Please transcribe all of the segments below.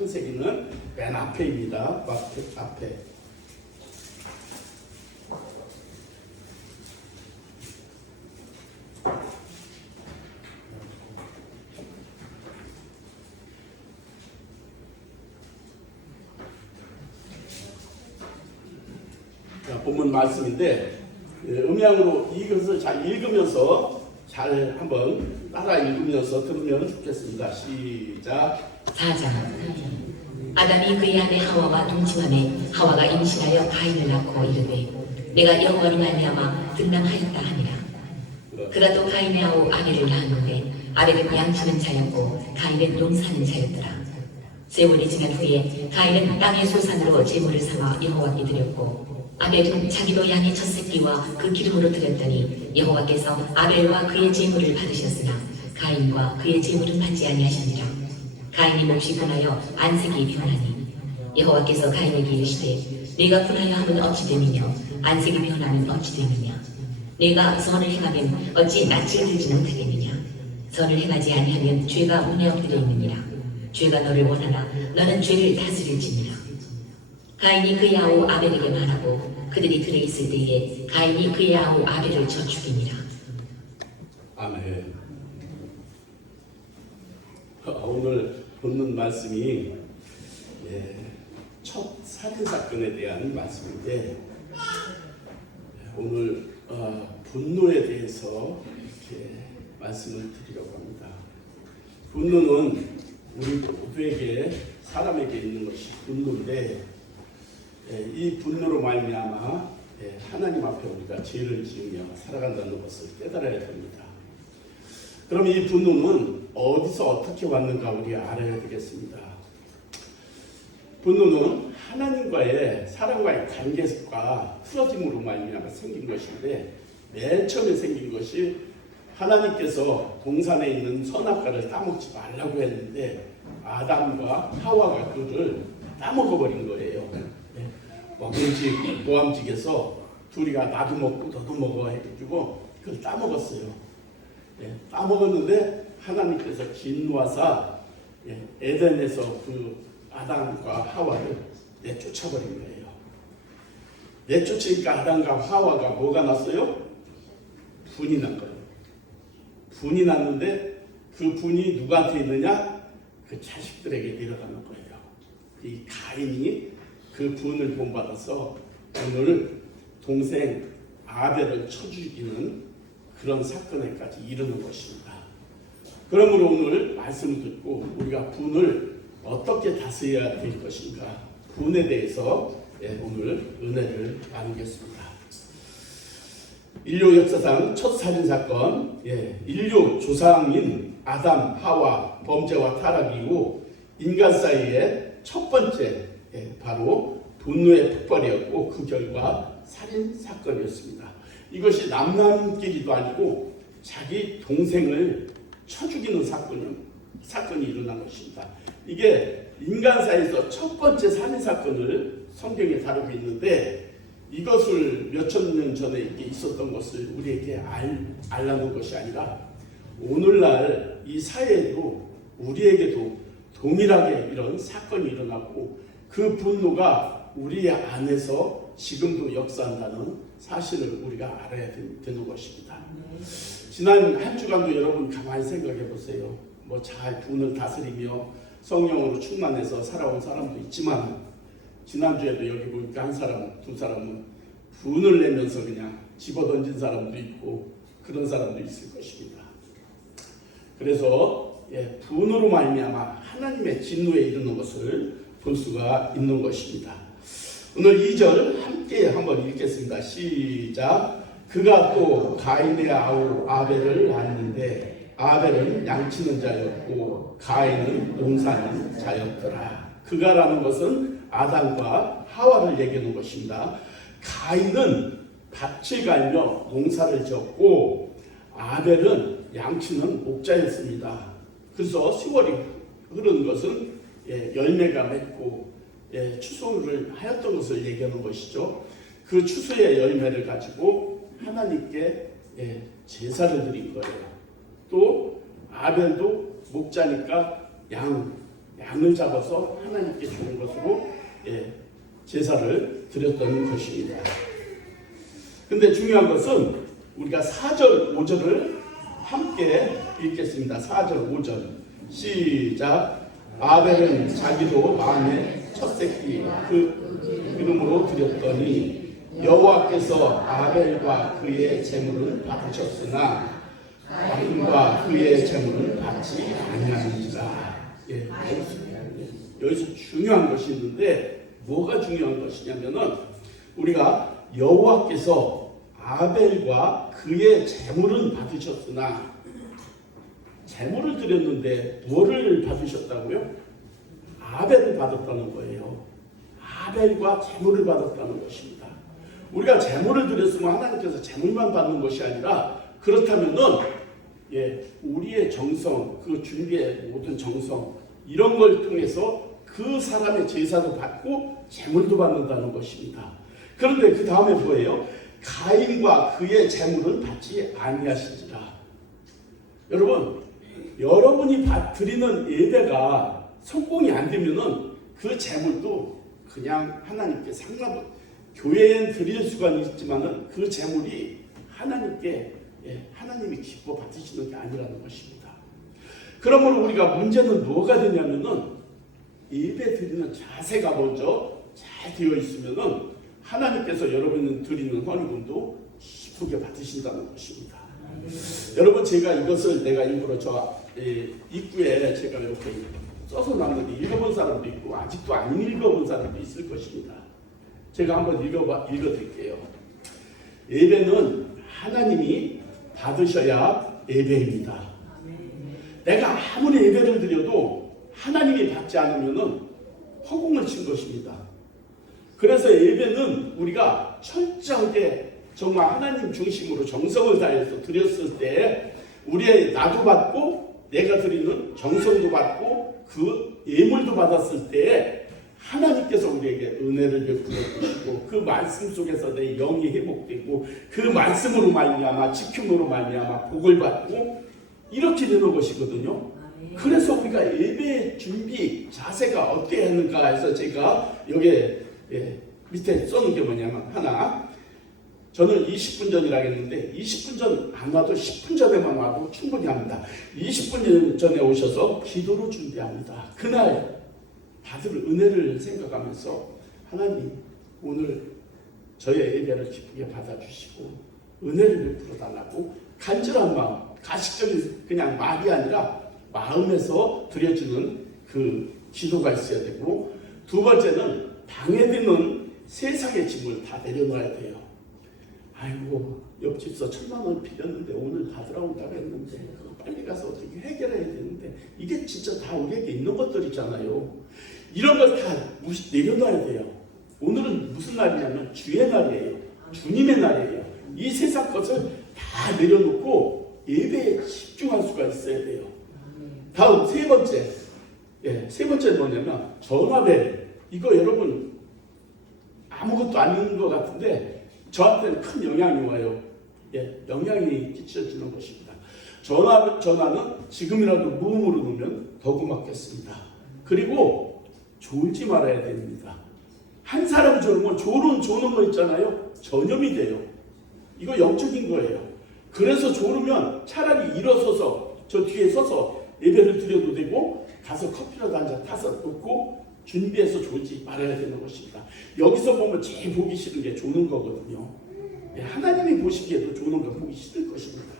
창세기는 맨 앞에입니다. 앞에. 본문 말씀인데 음향으로 이것을 잘 읽으면서 잘 한번 따라 읽으면서 들으면 좋겠습니다. 시작. 4장. 아담이 그의 아내 하와와 동침함에 하와가 임신하여 가인을 낳고 이르되 내가 여호와로 말미암아 등남하였다 하니라. 그가 또 가인의 아우 아벨을 낳았는데 아벨은 양치는 자였고 가인은 용사는 자였더라. 세월이 지난 후에 가인은 땅의 소산으로 제물을 삼아 여호와께 드렸고 아벨은 자기도 양의 첫 새끼와 그 기름으로 드렸더니 여호와께서 아벨과 그의 제물을 받으셨으나 가인과 그의 제물은 받지 아니하셨니라. 가인이 몹시 분하여 안색이 변하니 여호와께서 가인에게 이르시되 네가 분하여 함은 어찌 됨이며 안색이 변하면 어찌 됨이냐. 네가 선을 행하면 어찌 낯을 들지 못하겠느냐. 선을 행하지 아니하면 죄가 문에 엎드려 있느니라. 죄가 너를 원하나 너는 죄를 다스릴지니라. 가인이 그의 아우 아벨에게 말하고 그들이 들에 있을 때에 가인이 그의 아우 아벨을 쳐 죽이니라. 아멘. 오늘 본문 말씀이 첫 살인 사건에 대한 말씀인데 오늘 분노에 대해서 이렇게 말씀을 드리려고 합니다. 분노는 우리 모두에게 사람에게 있는 것이 분노인데 이 분노로 말미암아 하나님 앞에 우리가 죄를 지으며 살아간다는 것을 깨달아야 됩니다. 그럼 이 분노는 어디서 어떻게 왔는가 우리 알아야 되겠습니다. 분노는 하나님과의 사람과의 관계가 틀어짐으로 말미암아 생긴 것인데 맨 처음에 생긴 것이 하나님께서 동산에 있는 선악과를 따먹지 말라고 했는데 아담과 하와가 그를 따먹어버린 거예요. 모함직에서 둘이가 나도 먹고 너도 먹어 해가지고 그걸 따먹었어요. 따먹었는데 하나님께서 진노하사 에덴에서 그 아담과 하와를 내쫓아버린 거예요. 내쫓으니까 아담과 하와가 뭐가 났어요? 분이 난 거예요. 분이 났는데 그 분이 누구한테 있느냐? 그 자식들에게 내려가는 거예요. 이 가인이 그 분을 본받아서 오늘 동생 아벨을 쳐 죽이는 그런 사건에까지 이르는 것입니다. 그러므로 오늘 말씀을 듣고 우리가 분을 어떻게 다스려야 될 것인가 분에 대해서 오늘 은혜를 나누겠습니다. 인류 역사상 첫 살인사건, 인류 조상인 아담, 하와 범죄와 타락 이후 인간 사이의 첫 번째 바로 분노의 폭발이었고 그 결과 살인사건이었습니다. 이것이 남남끼리도 아니고 자기 동생을 쳐 죽이는 사건이 일어난 것입니다. 이게 인간 사이에서 첫 번째 살인사건을 성경에 다루고 있는데 이것을 몇천 년 전에 이렇게 있었던 것을 우리에게 알라는 것이 아니라 오늘날 이 사회에도 우리에게도 동일하게 이런 사건이 일어나고 그 분노가 우리 안에서 지금도 역사한다는 사실을 우리가 알아야 되는 것입니다. 지난 한 주간도 여러분 가만히 생각해 보세요. 뭐 잘 분을 다스리며 성령으로 충만해서 살아온 사람도 있지만 지난주에도 여기 보니까 한 사람, 두 사람은 분을 내면서 그냥 집어던진 사람도 있고 그런 사람도 있을 것입니다. 그래서 분으로 말미암아 하나님의 진노에 이르는 것을 볼 수가 있는 것입니다. 오늘 2절 함께 한번 읽겠습니다. 시작. 그가 또 가인의 아우 아벨을 낳았는데 아벨은 양치는 자였고 가인은 농사는 자였더라. 그가라는 것은 아담과 하와를 얘기하는 것입니다. 가인은 밭을 갈며 농사를 지었고 아벨은 양치는 목자였습니다. 그래서 세월이 흐른 것은 열매가 맺고 추수를 하였던 것을 얘기하는 것이죠. 그 추수의 열매를 가지고 하나님께 제사를 드린 거예요. 또 아벨도 목자니까 양 양을 잡아서 하나님께 주는 것으로 제사를 드렸던 것입니다. 근데 중요한 것은 우리가 4절, 5절을 함께 읽겠습니다. 4절, 5절 시작. 아벨은 자기도 마음의 첫 새끼 그 이름으로 드렸더니 여호와께서 아벨과 그의 제물은 받으셨으나 가인과 그의 제물은 받지 아니하는지라. 여기서 중요한 것이 있는데 뭐가 중요한 것이냐면은 우리가 여호와께서 아벨과 그의 제물은 받으셨으나 제물을 드렸는데 뭐를 받으셨다고요? 아벨을 받았다는 거예요. 아벨과 제물을 받았다는 것입니다. 우리가 제물을 드렸으면 하나님께서 제물만 받는 것이 아니라 그렇다면은 우리의 정성, 그 준비의 모든 정성 이런 걸 통해서 그 사람의 제사도 받고 제물도 받는다는 것입니다. 그런데 그 다음에 뭐예요? 가인과 그의 제물은 받지 아니하시니라. 여러분, 여러분이 드리는 예배가 성공이 안 되면은 그 제물도 그냥 하나님께 상납, 교회엔 드릴 수가 있지만은 그 제물이 하나님께 하나님이 기뻐 받으시는 게 아니라는 것입니다. 그러므로 우리가 문제는 뭐가 되냐면은 예배 드리는 자세가 먼저 잘 되어 있으면은 하나님께서 여러분이 드리는 헌금도 기쁘게 받으신다는 것입니다. 여러분, 제가 이것을 내가 일부러 저 입구에 제가 이렇게 써서 놨는데 읽어본 사람도 있고 아직도 안 읽어본 사람도 있을 것입니다. 제가 한번 읽어드릴게요. 예배는 하나님이 받으셔야 예배입니다. 내가 아무리 예배를 드려도 하나님이 받지 않으면 허공을 친 것입니다. 그래서 예배는 우리가 철저하게 정말 하나님 중심으로 정성을 다해서 드렸을 때 우리의 나도 받고 내가 드리는 정성도 받고 그 예물도 받았을 때 하나님께서 우리에게 은혜를 베풀어 주시고 그 말씀 속에서 내 영이 회복되고 그 말씀으로 말미암아 지킴으로 말미암아 복을 받고 이렇게 되는 것이거든요. 그래서 우리가 예배 준비 자세가 어떻게 하는가 해서 제가 여기에 밑에 써놓은 게 뭐냐면 하나, 저는 20분 전이라 했는데 20분 전 안 와도 10분 전에만 와도 충분히 합니다. 20분 전에 오셔서 기도로 준비합니다. 그날 받을 은혜를 생각하면서 하나님 오늘 저의 예배를 기쁘게 받아주시고 은혜를 베풀어 달라고 간절한 마음, 가식적인 그냥 말이 아니라 마음에서 드려주는 그 기도가 있어야 되고, 두 번째는 방해되는 세상의 짐을 다 내려놔야 돼요. 아이고 옆집서 1,000만 원 빌렸는데 오늘 받으러 온다고 했는데 그거 빨리 가서 어떻게 해결해야 되는데 이게 진짜 다 우리에게 있는 것들이잖아요. 이런 걸 다 내려놔야 돼요. 오늘은 무슨 날이냐면 주의 날이에요. 주님의 날이에요. 이 세상 것을 다 내려놓고 예배에 집중할 수가 있어야 돼요. 다음 세 번째. 세 번째는 뭐냐면 전화벨. 이거 여러분 아무것도 아닌 것 같은데 저한테는 큰 영향이 와요. 영향이 끼쳐주는 것입니다. 전화는 지금이라도 무음으로 놓으면 더 고맙겠습니다. 그리고 졸지 말아야 됩니다. 한 사람이 졸으면 조는 거 있잖아요. 전염이 돼요. 이거 영적인 거예요. 그래서 졸으면 차라리 일어서서 저 뒤에 서서 예배를 드려도 되고 가서 커피라도 한 잔 타서 놓고 준비해서 졸지 말아야 되는 것입니다. 여기서 보면 제일 보기 싫은 게 조는 거거든요. 하나님이 보시기에도 조는 거 보기 싫을 것입니다.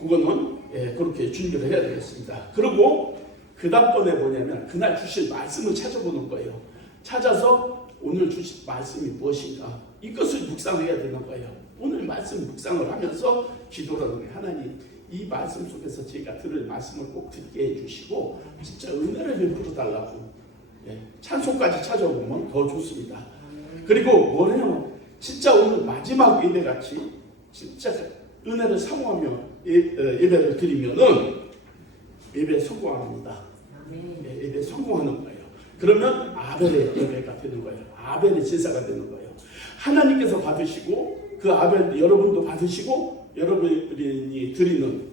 그거는 그렇게 준비를 해야 되겠습니다. 그리고 그 다음번에 뭐냐면 그날 주실 말씀을 찾아보는 거예요. 찾아서 오늘 주실 말씀이 무엇인가 이것을 묵상해야 되는 거예요. 오늘 말씀 묵상을 하면서 기도를 하는 거예요. 하나님 이 말씀 속에서 제가 들을 말씀을 꼭 듣게 해주시고 진짜 은혜를 베풀어 달라고 찬송까지 찾아보면 더 좋습니다. 그리고 뭐냐면 진짜 오늘 마지막 예배같이 진짜 은혜를 사모하며 예배를 드리면은 예배 성공합니다. 예배 성공하는 거예요. 그러면 아벨의 예배가 되는 거예요. 아벨의 제사가 되는 거예요. 하나님께서 받으시고 그 아벨 여러분도 받으시고 여러분이 드리는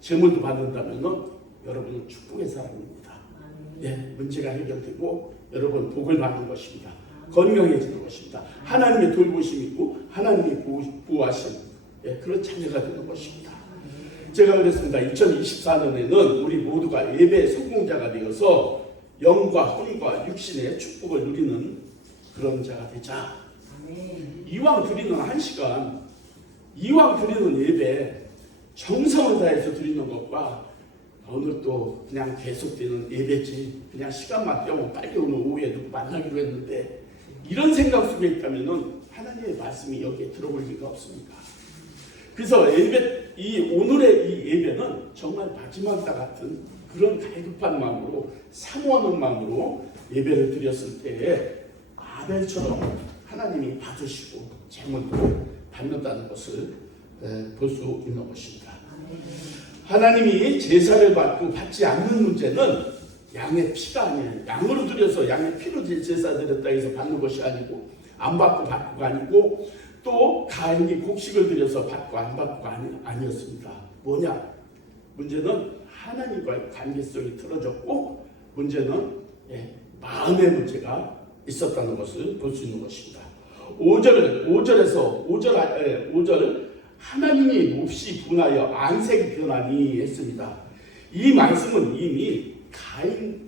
제물도 받는다면 여러분은 축복의 사람입니다. 문제가 해결되고 여러분 복을 받는 것입니다. 건강해지는 것입니다. 하나님의 돌보심이 있고 하나님의 보호하심, 그런 자녀가 되는 것입니다. 제가 그랬습니다. 2024년에는 우리 모두가 예배 성공자가 되어서 영과 혼과 육신의 축복을 누리는 그런 자가 되자. 이왕 드리는 1시간, 이왕 드리는 예배, 정성을 다해서 드리는 것과 오늘 또 그냥 계속되는 예배지, 그냥 시간만 때우면 빨리 오늘 오후에 누구 만나기로 했는데, 이런 생각 속에 있다면 하나님의 말씀이 여기에 들어올 리가 없습니다. 그래서 오늘의 이 예배는 정말 마지막과 같은 그런 갈급한 마음으로, 사모하는 마음으로 예배를 드렸을 때에 아벨처럼 하나님이 받으시고 제물도 받는다는 것을 볼 수 있는 것입니다. 하나님이 제사를 받고 받지 않는 문제는 양의 피가 아니에요. 양으로 드려서 양의 피로 제사 드렸다 해서 받는 것이 아니고, 안 받고 받고가 아니고, 또 가인이 곡식을 드려서 받고 안 받고가 아니었습니다. 뭐냐? 문제는 하나님과의 관계성이 틀어졌고, 문제는 마음의 문제가 있었다는 것을 볼 수 있는 것입니다. 5절 하나님이 몹시 분하여 안색이 변하니 했습니다. 이 말씀은 이미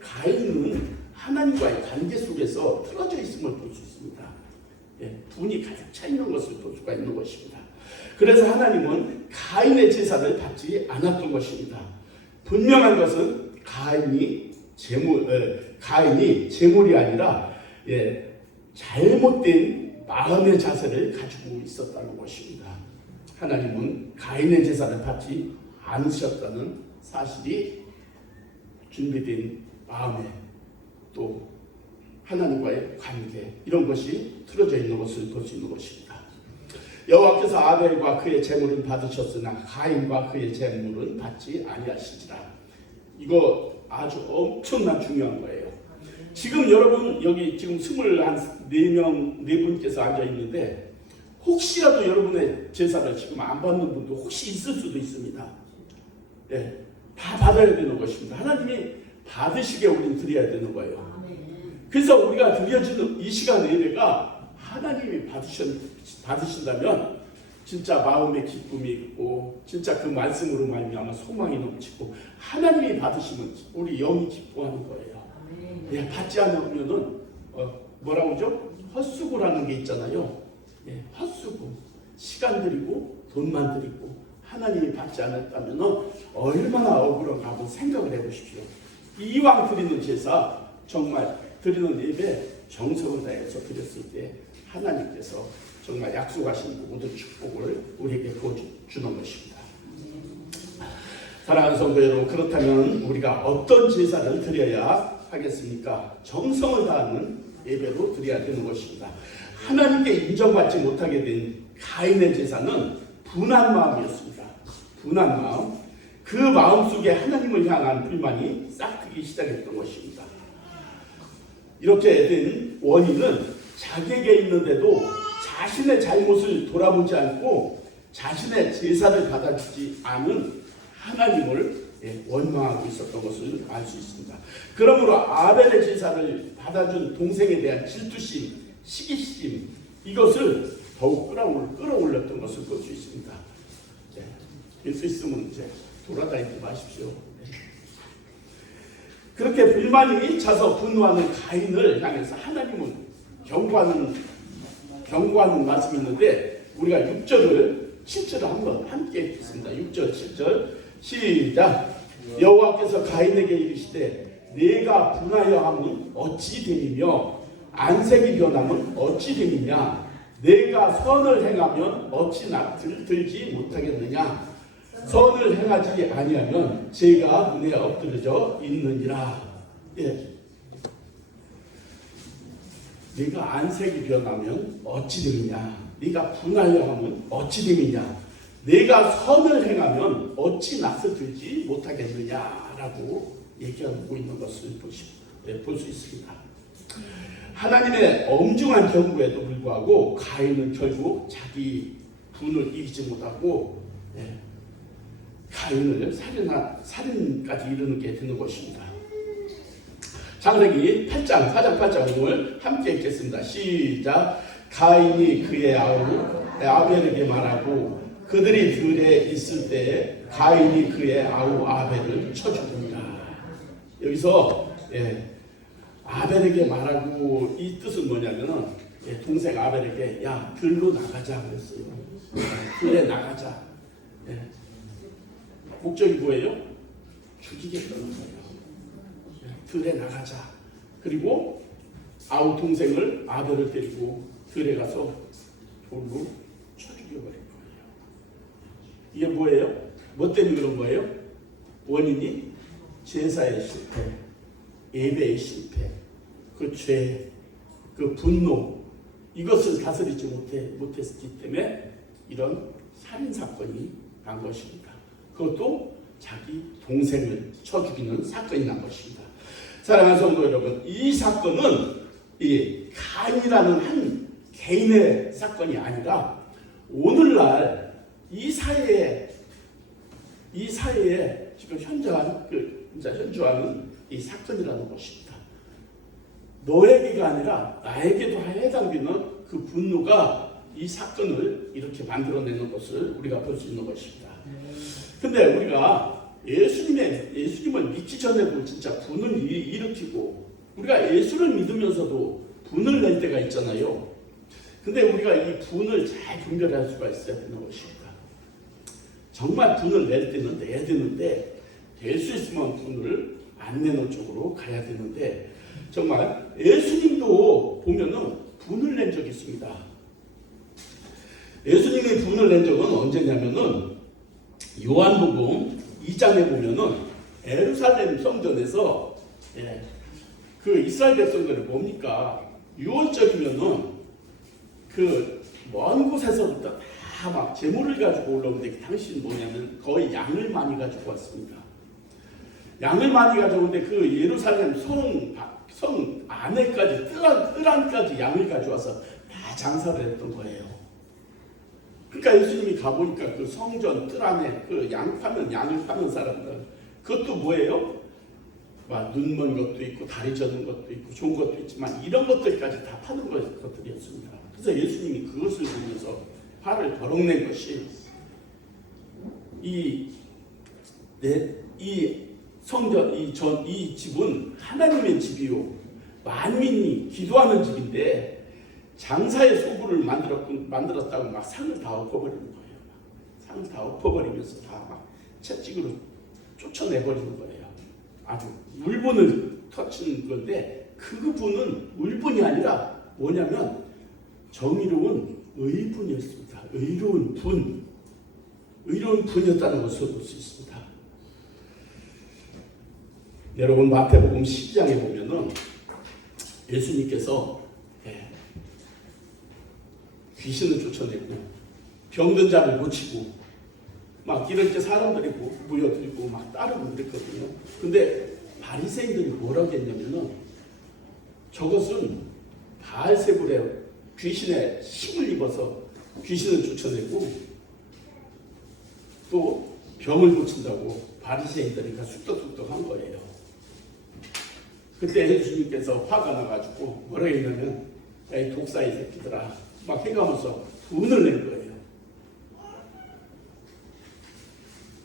가인은 하나님과의 관계 속에서 틀어져 있음을 볼 수 있습니다. 분이 가득 차 있는 것을 볼 수가 있는 것입니다. 그래서 하나님은 가인의 제사를 받지 않았던 것입니다. 분명한 것은 가인이 제물이 아니라 잘못된 마음의 자세를 가지고 있었다는 것입니다. 하나님은 가인의 제사를 받지 않으셨다는 사실이 준비된 마음에, 또 하나님과의 관계, 이런 것이 틀어져 있는 것을 볼 수 있는 것입니다. 여호와께서 아벨과 그의 제물은 받으셨으나 가인과 그의 제물은 받지 아니하시리라. 이거 아주 엄청난 중요한 거예요. 지금 여러분 여기 지금 24분께서 앉아 있는데, 혹시라도 여러분의 제사를 지금 안 받는 분도 혹시 있을 수도 있습니다. 다 받아야 되는 것입니다. 하나님이 받으시게 우리는 드려야 되는 거예요. 그래서 우리가 드려지는 이 시간 예배가 하나님이 받으신다면 진짜 마음에 기쁨이 있고, 진짜 그 말씀으로 말미암아 소망이 넘치고, 하나님이 받으시면 우리 영이 기뻐하는 거예요. 받지 않으면은 뭐라고 하죠? 헛수고라는 게 있잖아요. 헛수고, 시간 들이고 돈만 들이고 하나님이 받지 않았다면 얼마나 억울한가 한번 생각을 해보십시오. 이왕 드리는 제사, 정말 드리는 예배 정성을 다해서 드렸을 때 하나님께서 정말 약속하신 모든 축복을 우리에게 부어주는 것입니다. 사랑하는 성도 여러분, 그렇다면 우리가 어떤 제사를 드려야 하겠습니까? 정성을 다하는 예배로 드려야 되는 것입니다. 하나님께 인정받지 못하게 된 가인의 제사는 분한 마음이었습니다. 분한 마음. 그 마음 속에 하나님을 향한 불만이 싹트기 시작했던 것입니다. 이렇게 된 원인은 자기에게 있는데도 자신의 잘못을 돌아보지 않고 자신의 제사를 받아주지 않은 하나님을 원망하고 있었던 것을 알 수 있습니다. 그러므로 아벨의 제사를 받아준 동생에 대한 질투심, 시기심, 이것을 더욱 끌어올렸던 것을 볼 수 있습니다. 될 수 있으면 이제 돌아다니지 마십시오. 그렇게 불만이 차서 분노하는 가인을 향해서 하나님은 경고하는 말씀이 있는데, 우리가 6절을 7절을 한번 함께 읽겠습니다. 6절 7절 시작. 여호와께서 가인에게 이르시되 내가 분하여 함은 어찌 되니며 안색이 변함은 어찌 되느냐. 내가 선을 행하면 어찌 낯을 들지 못하겠느냐. 선을 행하지 아니하면 죄가 은혜에 엎드려져 있느니라. 네가 안색이 변하면 어찌 되느냐. 네가 분하여 하면 어찌 되느냐. 내가 선을 행하면 어찌 낯을 들지 못하겠느냐라고 얘기하고 있는 것을 볼 수 있습니다. 하나님의 엄중한 경고에도 불구하고 가인은 결국 자기 분을 이기지 못하고 가인을 살인까지 이르게 되는 것입니다. 창세기 8장 4장 8장 오늘 함께 읽겠습니다. 시작. 가인이 그의 아우 아벨에게 말하고 그들이 들에 있을 때에 가인이 그의 아우 아벨을 쳐 죽는다. 여기서 아벨에게 말하고 이 뜻은 뭐냐면은 동생 아벨에게 야 들로 나가자 그랬어요. 들에 나가자. 목적이 뭐예요? 죽이겠다는 거예요. 들에 나가자. 그리고 아우 동생을 아벨을 데리고 들에 가서 돌로 쳐 죽여버린 거예요. 이게 뭐예요? 뭐 때문에 그런 거예요? 원인이 제사의 실패, 예배의 실패, 그 죄, 그 분노 이것을 다스리지 못했기 때문에 이런 살인 사건이 난 것입니다. 그것도 자기 동생을 쳐 죽이는 사건이 난 것입니다. 사랑하는 성도 여러분, 이 사건은 이 가인이라는 한 개인의 사건이 아니라 오늘날 이 사회에 지금 현주하는 이 사건이라는 것입니다. 너에게가 아니라 나에게도 해당되는 그 분노가 이 사건을 이렇게 만들어내는 것을 우리가 볼 수 있는 것입니다. 근데 우리가 예수님을 믿기 전에도 진짜 분을 일으키고 우리가 예수를 믿으면서도 분을 낼 때가 있잖아요. 근데 우리가 이 분을 잘 분별할 수가 있어야 되는 것입니다. 정말 분을 낼 때는 내야 되는데 될 수 있으면 분을 안 내는 쪽으로 가야 되는데 정말 예수님도 보면은 분을 낸 적이 있습니다. 예수님이 분을 낸 적은 언제냐면은 요한복음 2장에 보면은 예루살렘 성전에서 그 이스라엘 백성들이 뭡니까? 6월절이면은 그 먼 곳에서부터 다 막 재물을 가지고 올라오는데 당신 뭐냐면 거의 양을 많이 가지고 왔습니다. 양을 많이 가져오는데 그 예루살렘 성 안에까지 뜰 안까지 양을 가져와서 다 장사를 했던 거예요. 그러니까 예수님이 가보니까 그 성전 뜰 안에 그 양을 파는 사람들 그것도 뭐예요? 막 눈먼 것도 있고 다리 저는 것도 있고 좋은 것도 있지만 이런 것들까지 다 파는 것들이었습니다. 그래서 예수님이 그것을 보면서 화를 버럭낸 것이 이 성전 이 집은 하나님의 집이요 만민이 기도하는 집인데 장사의 소굴을 만들었다고 막 상을 다 엎어버리는 거예요. 상을 다 엎어버리면서 다 막 채찍으로 쫓아내버리는 거예요. 아주 물분을 터치는 건데 그 분은 물분이 아니라 뭐냐면 정의로운 의분이었습니다. 의로운 분이었다는 것을 볼 수 있습니다. 여러분 마태복음 12장에 보면은 예수님께서 귀신을 쫓아내고 병든 자를 고치고 막 이럴 때 사람들이 모여들고 막 따르고 그랬거든요. 근데 바리새인들이 뭐라고 했냐면은 저것은 바알세불의 귀신의 힘을 입어서 귀신을 쫓아내고 또 병을 고친다고 바리새인들이 쑥덕쑥덕한 거예요. 그때 예수님께서 화가 나가지고 뭐라고 했냐면 야, 이 독사의 새끼들아 막 해가면서 분을 낸 거예요.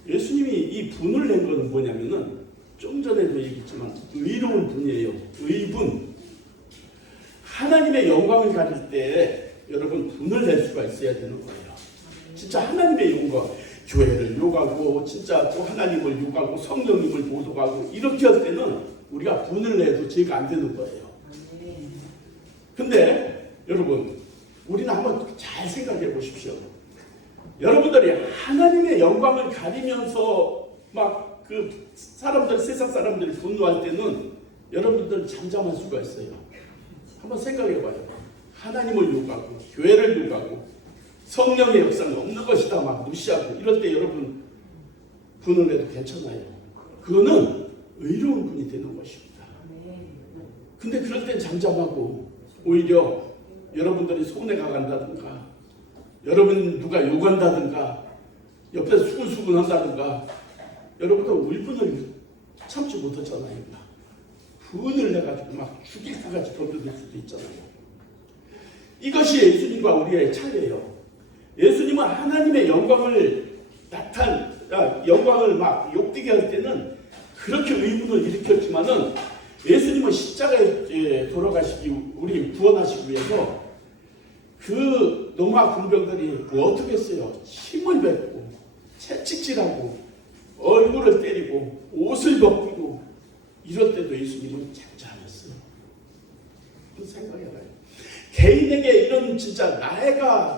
예수님이 이 분을 낸 거는 뭐냐면은 좀 전에도 얘기했지만 의로운 분이에요. 의분. 하나님의 영광을 가질 때 여러분 분을 낼 수가 있어야 되는 거예요. 진짜 하나님의 영광, 교회를 욕하고 진짜 또 하나님을 욕하고 성령님을 모독하고 이렇게 할 때는 우리가 분을 내도 죄가 안 되는 거예요. 근데 여러분 우리는 한번 잘 생각해 보십시오. 여러분들이 하나님의 영광을 가리면서 막 그 세상 사람들이 분노할 때는 여러분들 잠잠할 수가 있어요. 한번 생각해 봐요. 하나님을 욕하고 교회를 욕하고 성령의 역사는 없는 것이다 막 무시하고 이럴 때 여러분 분을 내도 괜찮아요. 그거는 의로운 분이 되는 것입니다. 근데 그럴 땐 잠잠하고 오히려 여러분들이 손해가 간다든가 여러분 누가 욕한다든가 옆에서 수근수근 한다든가 여러분들 울분을 참지 못하잖아요. 분을 내가지고 막 죽일 것까지 던져낼 수도 있잖아요. 이것이 예수님과 우리의 차이예요. 예수님은 하나님의 영광을 막 욕되게 할 때는 그렇게 의문을 일으켰지만은 예수님은 십자가에 돌아가시기 우리 구원하시기 위해서 그 로마 군병들이 뭐 어떻게 했어요? 힘을 뱉고 채찍질하고 얼굴을 때리고 옷을 벗기고 이럴 때도 예수님은 잠잠했어요. 그 생각해봐요. 개인에게 이런 진짜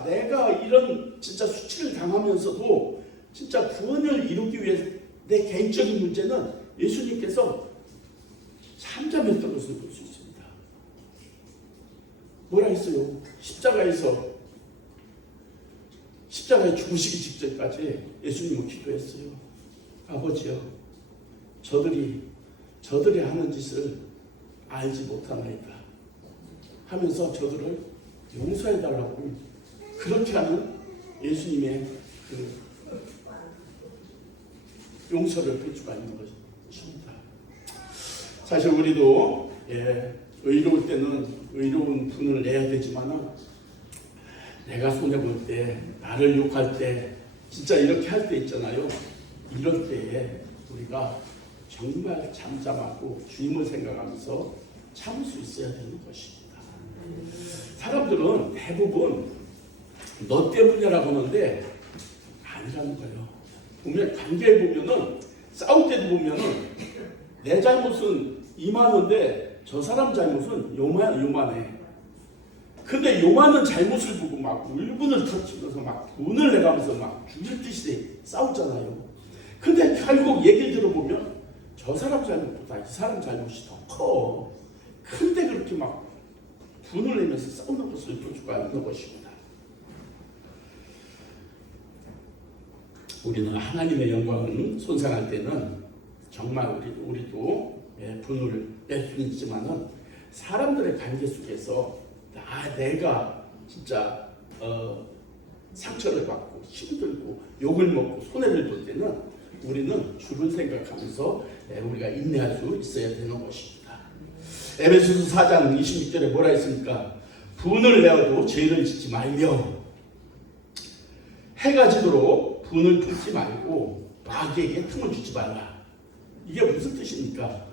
내가 이런 진짜 수치를 당하면서도 진짜 구원을 이루기 위해서 내 개인적인 문제는 예수님께서 잠잠했던 것을 볼 수 있습니다. 뭐라 했어요? 십자가에 죽으시기 직전까지 예수님은 기도했어요. 아버지요, 저들이 하는 짓을 알지 못하나이다 하면서 저들을 용서해달라고 그렇게 하는 예수님의 그 용서를 볼 수가 있는 것입니다. 사실 우리도 의로울 때는 의로운 분을 내야 되지만은 내가 손해볼 때, 나를 욕할 때, 진짜 이렇게 할 때 있잖아요. 이럴 때에 우리가 정말 잠잠하고 주님을 생각하면서 참을 수 있어야 되는 것입니다. 사람들은 대부분 너 때문이라고 하는데 아니라는 거예요. 보면 관계에 보면은 싸울 때도 보면은 내 잘못은 이만한데 저 사람 잘못은 요만해. 근데 요만한 잘못을 보고 막 울분을 터치면서 막 분을 내가면서 막 죽일 듯이 싸우잖아요. 근데 결국 얘기를 들어보면 저 사람 잘못보다 이 사람 잘못이 더 커. 근데 그렇게 막 분을 내면서 싸우는 것을 볼 수가 있는 것입니다. 우리는 하나님의 영광을 손상할 때는 정말 우리도 분을 낼 수 있지만은 사람들의 관계 속에서 내가 진짜 상처를 받고 힘들고 욕을 먹고 손해를 볼 때는 우리는 주를 생각하면서 우리가 인내할 수 있어야 되는 것입니다. 에베소서 4장 26절에 뭐라 했습니까? 분을 내어도 죄를 짓지 말며 해가 지도록 분을 품지 말고 마귀에게 틈을 주지 말라. 이게 무슨 뜻입니까?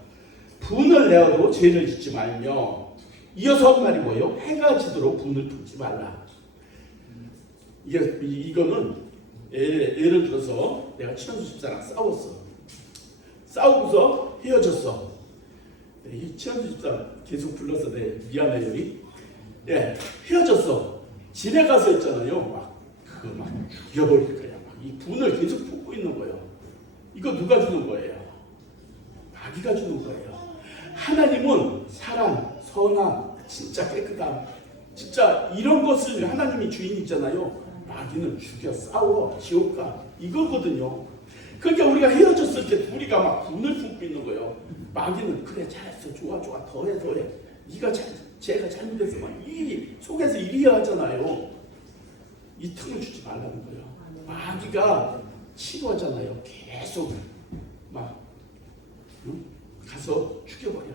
분을 내어도 죄를 짓지 말며 이어서 한 말이 뭐예요? 해가 지도록 분을 품지 말라. 이거는 예를 들어서 내가 친한수 집사랑 싸우고서 헤어졌어. 이 친한수 집사 계속 불러서 미안해요. 헤어졌어. 집에 가서 있잖아요. 막 죽여버릴 거야. 막 이 분을 계속 품고 있는 거예요. 이거 누가 주는 거예요? 마귀가 주는 거예요. 하나님은 사랑, 선한, 진짜 깨끗함, 진짜 이런 것을 하나님이 주인이잖아요. 마귀는 죽여, 싸워, 지옥 가, 이거거든요. 그러니까 우리가 헤어졌을 때 둘이가 막 분을 품고 있는 거예요. 마귀는 그래 잘했어, 좋아, 더해. 제가 잘못했어, 막 이 속에서 이리야 하잖아요. 이 틈을 주지 말라는 거예요. 마귀가 치부하잖아요. 계속 막 가서 죽여버려.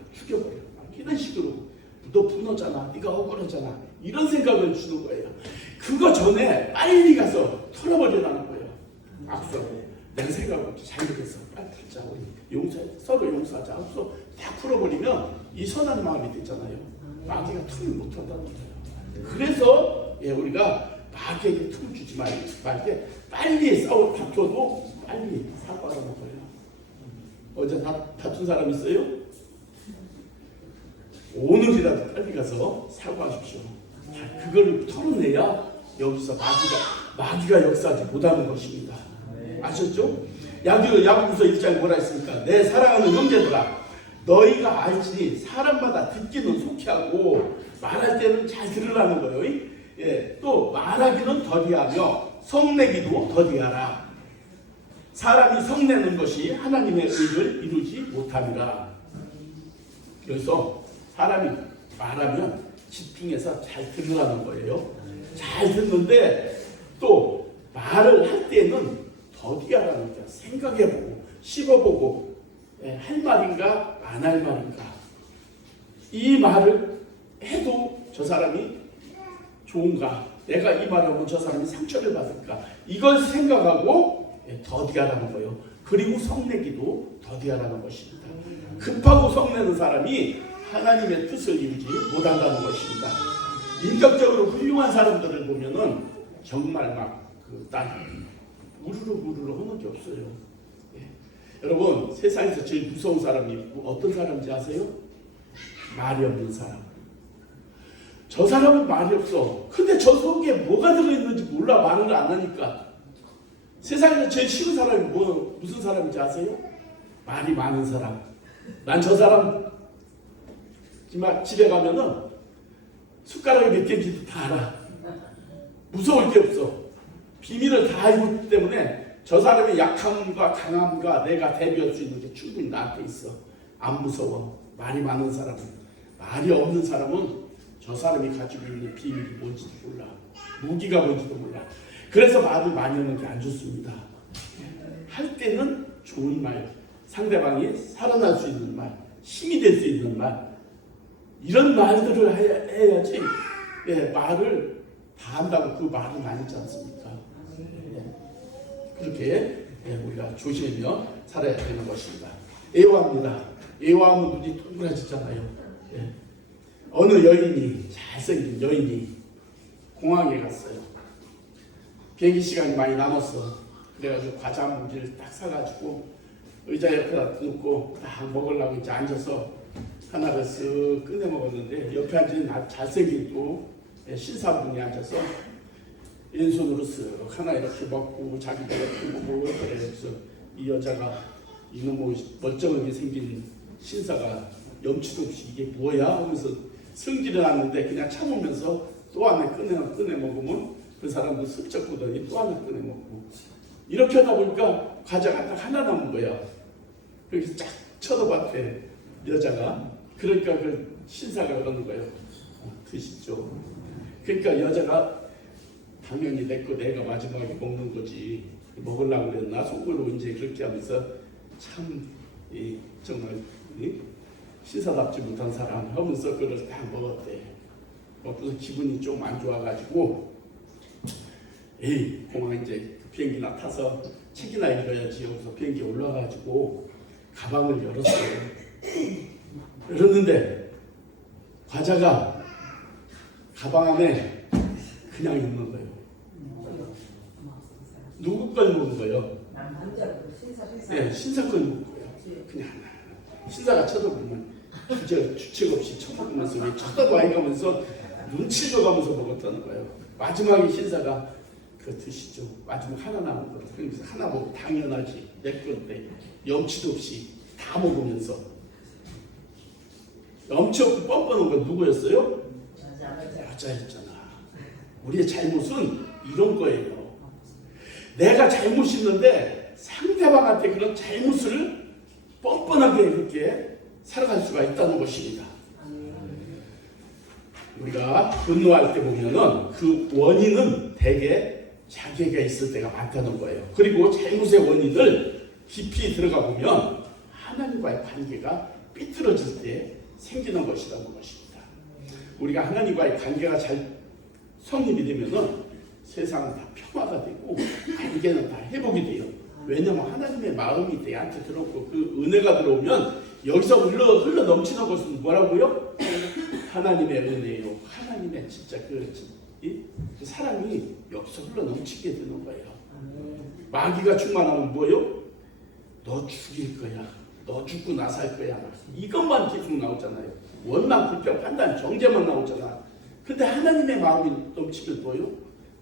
막 이런 식으로 너 분하잖아, 네가 억울하잖아, 이런 생각을 주는 거예요. 그거 전에 빨리 가서 털어버리라는 거예요. 악수하고 내가 생각하고 잘못했어, 빨리 풀자, 우리 서로 용서하자 하고서 다 풀어버리면 이 선한 마음이 되잖아요. 마귀가 틈을 못 한다는 거예요. 그래서 우리가 마귀에게 틈을 주지 말게 빨리 다퉈도 빨리 사과하라는 거예요. 어제 다툰 사람 있어요? 오늘이라도 빨리 가서 사과하십시오. 그걸 털어내야 여기서 마귀가 역사하지 못하는 것입니다. 아셨죠? 야고보서 1장에 뭐라 했습니까? 내 사랑하는 형제들아, 너희가 알지니 사람마다 듣기는 속히하고 말할 때는 잘 들으라는 거예요. 또 말하기는 더디하며 성내기도 더디하라. 사람이 성내는 것이 하나님의 의를 이루지 못함이라. 그래서 사람이 말하면 집중해서 잘 들으라는 거예요. 잘 듣는데 또 말을 할 때는 더디하라는 거예요. 생각해보고 씹어보고 할 말인가 안 할 말인가 이 말을 해도 저 사람이 좋은가? 내가 이 말을 하면 저 사람이 상처를 받을까? 이걸 생각하고 더디하라는 거예요. 그리고 성내기도 더디하라는 것입니다. 급하고 성내는 사람이 하나님의 뜻을 이루지 못한다는 것입니다. 인격적으로 훌륭한 사람들을 보면은 정말 막그난 우르르 하는 게 없어요. 예. 여러분 세상에서 제일 무서운 사람이 어떤 사람인지 아세요? 말이 없는 사람. 저 사람은 말이 없어. 근데 저 속에 뭐가 들어있는지 몰라. 말을 안 하니까. 세상에서 제일 싫은 사람이 무슨 사람인지 아세요? 말이 많은 사람. 난 저 사람 집에 가면은 숟가락이 몇 개인지도 다 알아. 무서울 게 없어. 비밀을 다 알기 때문에 저 사람의 약함과 강함과 내가 대비할 수 있는 게 충분히 나한테 있어. 안 무서워. 말이 많은 사람은. 말이 없는 사람은 저 사람이 가지고 있는 비밀이 뭔지도 몰라. 무기가 뭔지도 몰라. 그래서 말을 많이 하는 게 안 좋습니다. 할 때는 좋은 말, 상대방이 살아날 수 있는 말, 힘이 될 수 있는 말, 이런 말들을 해야지. 예, 말을 다 한다고 그 말은 아니지 않습니까? 예, 그렇게 우리가 조심하며 살아야 되는 것입니다. 애호합니다. 애호하면 눈이 동그라지잖아요. 예. 어느 여인이, 잘생긴 여인이 공항에 갔어요. 비행기 시간이 많이 남았어. 그래가지고 과자 한 봉지를 딱 사가지고 의자 옆에다 놓고 딱 먹으려고 이제 앉아서 하나를 쓱 꺼내 먹었는데 옆에 앉은 아주 잘생긴 또 신사분이 앉아서 왼손으로 쓱 하나 이렇게 먹고 자기도 이렇게 먹고 그래서 이 여자가 이놈의 멀쩡하게 생긴 신사가 염치도 없이 이게 뭐야 하면서 승질을 났는데 그냥 참으면서 또 하나 꺼내 먹으면 그 사람도 슬쩍 보더니 또 하나 꺼내 먹고 이렇게 하다 보니까 과자가 딱 하나 남은 거야. 그래서 쫙 쳐다봤대 여자가. 그러니까 그 신사가 그러는 거예요. 드시죠. 그러니까 여자가 당연히 내가 마지막에 먹는 거지. 먹으려고 그랬나 속으로 이제 그렇게 하면서 참 정말 신사답지 못한 사람 하면서 그걸 딱 먹었대. 먹고서 기분이 좀 안 좋아가지고 공항 이제 비행기나 타서 책이나 읽어야지. 여기서 비행기에 올라가지고 가방을 열었어요. 열었는데 과자가 가방 안에 그냥 있는 거예요. 누구 걸 먹은 거예요? 네, 신사 걸 먹은 거예요. 그냥 신사가 쳐다보면 주책 없이 쳐다보면서 왜 쳐다도 안 가면서 눈치 줘가면서 먹었다는 거예요. 마지막에 신사가 그 드시죠. 마지막 하나 남은 거. 그래서 하나 먹고 당연하지. 내 건데 염치도 없이 다 먹으면서 염치 없고 뻔뻔한 건 누구였어요? 여자였잖아. 우리의 잘못은 이런 거예요. 내가 잘못이 있는데 상대방한테 그런 잘못을 뻔뻔하게 이렇게 살아갈 수가 있다는 것입니다. 우리가 분노할 때 보면은 그 원인은 대개 자기에게 있을 때가 많다는 거예요. 그리고 잘못의 원인을 깊이 들어가 보면 하나님과의 관계가 삐뚤어질 때 생기는 것이라는 것입니다. 우리가 하나님과의 관계가 잘 성립이 되면은 세상은 다 평화가 되고 관계는 다 회복이 돼요. 왜냐하면 하나님의 마음이 내한테 들어오고 그 은혜가 들어오면 여기서 흘러 넘치는 것은 뭐라고요? 하나님의 은혜요. 하나님의 진짜 그 사랑이 여기서 흘러 넘치게 되는 거예요. 마귀가 충만하면 뭐요? 너 죽일 거야. 너 죽고 나 살 거야. 이것만 계속 나오잖아요. 원망, 불평, 판단, 정죄만 나오잖아. 근데 하나님의 마음이 넘치면 뭐요?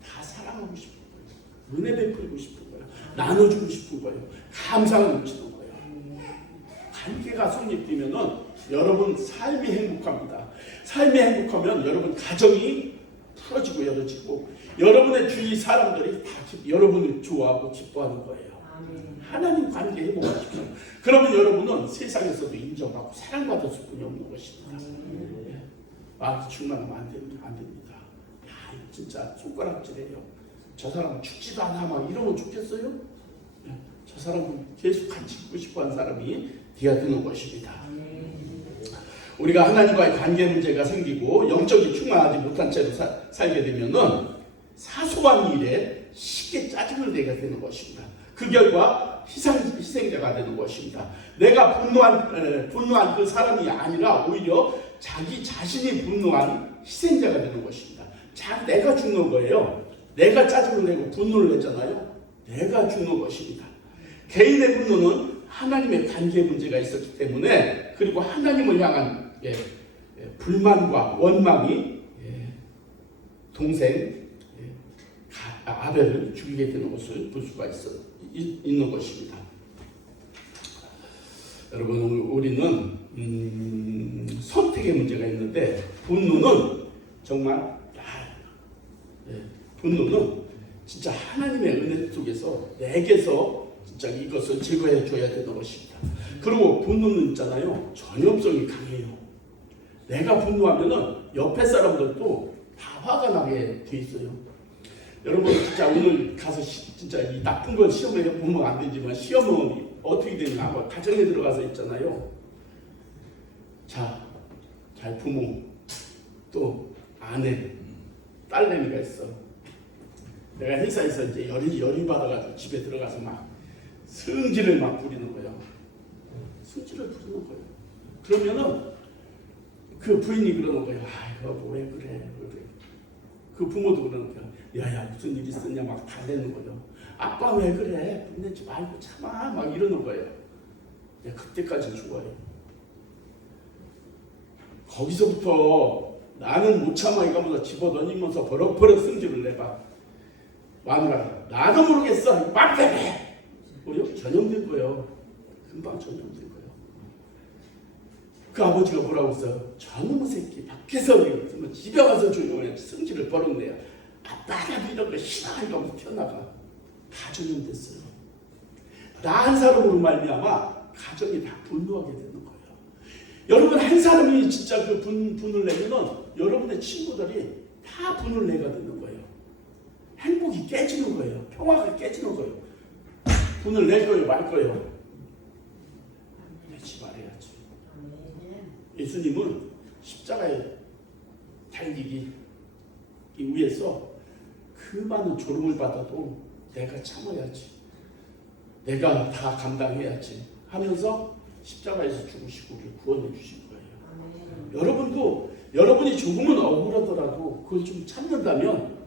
다 사랑하고 싶은 거예요. 은혜 베풀고 싶은 거예요. 나눠주고 싶은 거예요. 감사가 넘치는 거예요. 관계가 성립되면은 여러분 삶이 행복합니다. 삶이 행복하면 여러분 가정이 풀어지고 열어지고 여러분의 주위 사람들이 다 여러분을 좋아하고 기뻐하는 거예요. 하나님 관계 회복하십시오. 그러면 여러분은 세상에서도 인정받고 사랑받을 수뿐이 없는 것입니다. 마귀 충만하면 안 됩니다. 야, 진짜 손가락질해요. 저 사람은 죽지도 않아 막 이러면 좋겠어요? 저 사람은 계속 같이 있고 싶어하는 사람이 되어야 되는 것입니다. 우리가 하나님과의 관계 문제가 생기고 영적이 충만하지 못한 채로 살게 되면은 사소한 일에 쉽게 짜증을 내게 되는 것입니다. 그 결과 희생자가 되는 것입니다. 내가 분노한 그 사람이 아니라 오히려 자기 자신이 분노한 희생자가 되는 것입니다. 내가 죽는 거예요. 내가 짜증을 내고 분노를 냈잖아요. 내가 죽는 것입니다. 개인의 분노는 하나님의 관계 문제가 있었기 때문에, 그리고 하나님을 향한 불만과 원망이 동생 아벨을 죽이게 되는 것을 볼 수가 있는 것입니다. 여러분, 우리는 선택의 문제가 있는데, 분노는 정말 분노는 진짜 하나님의 은혜 속에서 내게서 진짜 이것을 제거해 줘야 되는 것입니다. 그리고 분노는 있잖아요, 전염성이 강해요. 내가 분노하면은 옆에 사람들도 다 화가 나게 돼 있어요. 여러분, 진짜 오늘 가서 진짜 이 나쁜 걸 시험에 보면 안 되지만, 시험은 어떻게 되냐, 가정에 들어가서 있잖아요. 자, 부모, 또 아내, 딸내미가 있어. 내가 회사에서 이제 열이 받아가지고 집에 들어가서 막 성질을 막 부리는 거예요. 성질을 부리는 거예요. 그러면은 그 부인이 그러는 거예요. 여보, 왜 그래? 그 부모도 그러는 거예요. 야야, 무슨 일 있었냐? 막 달래는 거예요. 아빠 왜 그래? 분내지 말고 참아. 막 이러는 거예요. 그때까지 죽어요. 거기서부터 나는 못 참아 이거면서 집어던지면서 버럭버럭 성질을 내봐. 마누라, 나도 모르겠어. 맘 때문에. 전염된 거예요. 금방 전염된 거예요. 그 아버지가 뭐라고 했어요? 저놈의 새끼 밖에서 있으면 집에 와서 조용해. 성질을 버럭내요. 아빠가 이런 거 싫어. 이러면서 튀어나가. 다 전염됐어요. 나 한 사람으로 말미암아 가정이 다 분노하게 되는 거예요. 여러분, 한 사람이 진짜 그 분을 내면은 여러분의 친구들이 다 분을 내가 되는 거예요. 행복이 깨지는 거예요. 평화가 깨지는 거예요. 분을 낼 거예요, 말 거예요? 내지 말아야지. 예수님은 십자가에 달리기 위해서 그 많은 조롱을 받아도 내가 참아야지, 내가 다 감당해야지 하면서 십자가에서 죽으시고 우리를 구원해 주신 거예요. 여러분도 여러분이 조금은 억울하더라도 그걸 좀 참는다면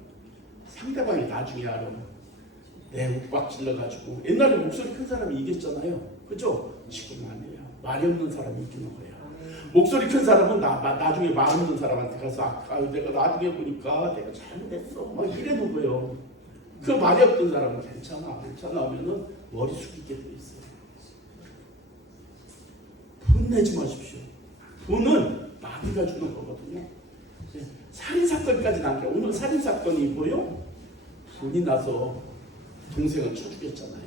상대방이 나중에 알아. 내 욱박 질러가지고, 옛날에 목소리 큰 사람이 이겼잖아요. 그죠? 지금은 아니에요. 말이 없는 사람이 이기는 거예요. 목소리 큰 사람은 나중에 말 없는 사람한테 가서 내가 나중에 보니까 내가 잘못했어 막 이러는 거예요. 그 말이 없던 사람은 괜찮아 하면은 머리 숙이게 돼 있어요. 분 내지 마십시오. 분은 마귀가 주는 거거든요. 살인사건까지는 안 돼. 오늘 살인사건이 뭐요? 분이 나서 동생을 쳐 죽였잖아요.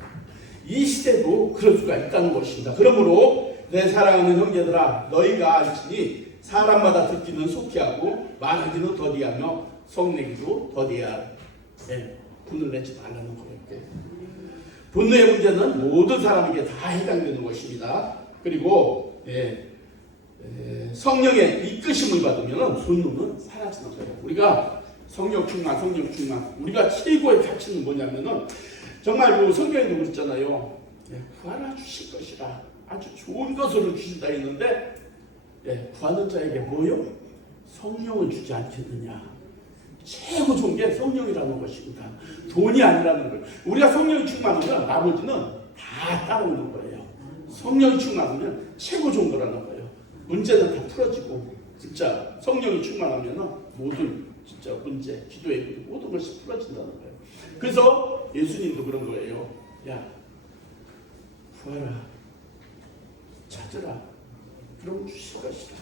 이 시대도 그럴 수가 있다는 것입니다. 그러므로 내 사랑하는 형제들아, 너희가 알지니 사람마다 듣기는 속히 하고 말하기는 더디하며 성내기도 더디하라. 분을 내지 말라는 거예요. 분노의 문제는 모든 사람에게 다 해당되는 것입니다. 그리고 성령의 이끄심을 받으면 분노는 사라지는 거예요. 우리가 성령 충만. 우리가 최고의 가치는 뭐냐면은 정말 성경에도 그랬잖아요. 구하라 주실 것이라. 아주 좋은 것으로 주신다 했는데 구하는 자에게 뭐요? 성령을 주지 않겠느냐. 최고 좋은 게 성령이라는 것입니다. 돈이 아니라는 거예요. 우리가 성령이 충만하면 나머지는 다 따라오는 거예요. 성령이 충만하면 최고 좋은 거라는 거예요. 문제는 다 풀어지고, 진짜 성령이 충만하면 모든 진짜 문제, 기도의 모든 것이 풀어진다는 거예요. 그래서 예수님도 그런 거예요. 야, 구하라, 찾으라, 그럼 주실 것이다.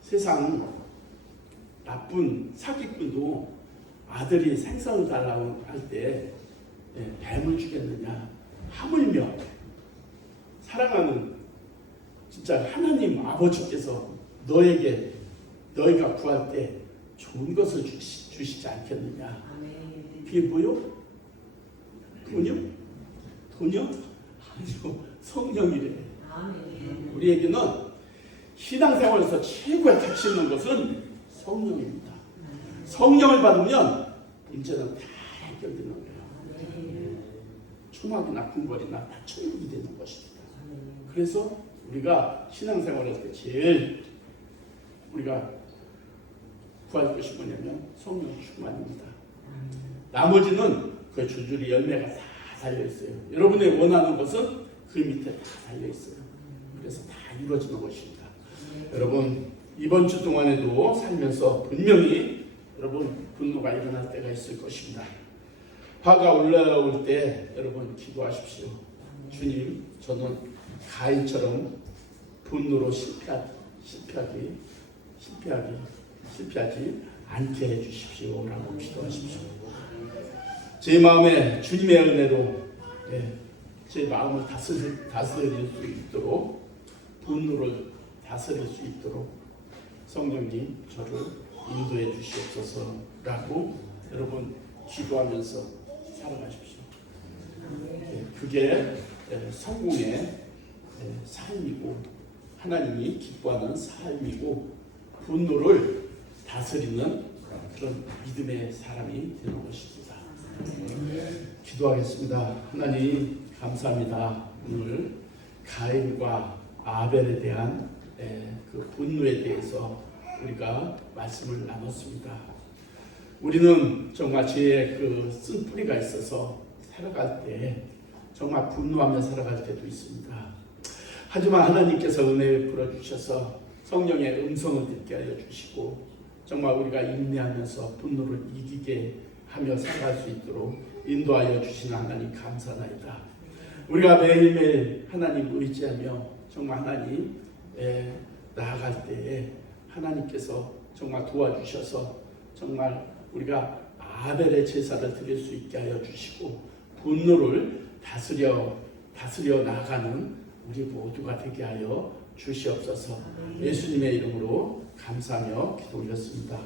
세상 나쁜 사기꾼도 아들이 생선을 달라고 할 때 뱀을 주겠느냐. 하물며 사랑하는 진짜 하나님 아버지께서 너희가 구할 때 좋은 것을 주시지 않겠느냐. 그게 뭐요? 돈이요? 아니요, 성령이래. 우리에게는 신앙생활에서 최고의 가치 있는 것은 성령입니다. 성령을 받으면 문제는 다 해결되는 거예요. 초막이나 궁궐이나 다 천국이 되는 것입니다. 그래서 우리가 신앙생활할 때 제일 우리가 구할 것이 뭐냐면 성령 충만입니다. 나머지는 그 줄줄이 열매가 다 달려있어요. 여러분의 원하는 것은 그 밑에 다 달려있어요. 그래서 다 이루어지는 것입니다. 여러분 이번 주 동안에도 살면서 분명히 여러분 분노가 일어날 때가 있을 것입니다. 화가 올라올 때 여러분 기도하십시오. 주님, 저는 가인처럼 분노로 실패하지 않게 해주십시오 라고 기도하십시오. 제 마음에 주님의 은혜로 제 마음을 다스릴 수 있도록, 분노를 다스릴 수 있도록 성령님 저를 인도해 주시옵소서라고 여러분 기도하면서 살아가십시오. 그게 성공의 삶이고 하나님이 기뻐하는 삶이고 분노를 다스리는 그런 믿음의 사람이 되는 것입니다. 기도하겠습니다. 하나님 감사합니다. 오늘 가인과 아벨에 대한 그 분노에 대해서 우리가 말씀을 나눴습니다. 우리는 정말 죄의 그 쓴뿌리가 있어서 살아갈 때 정말 분노하며 살아갈 때도 있습니다. 하지만 하나님께서 은혜를 풀어주셔서 성령의 음성을 듣게 하여 주시고 정말 우리가 인내하면서 분노를 이기게 하며 살아갈 수 있도록 인도하여 주시는 하나님 감사나이다. 우리가 매일매일 하나님 의지하며 정말 하나님 나아갈 때에 하나님께서 정말 도와주셔서 정말 우리가 아벨의 제사를 드릴 수 있게 하여 주시고 분노를 다스려 나가는 우리 모두가 되게 하여 주시옵소서. 예수님의 이름으로 감사하며 기도 올렸습니다.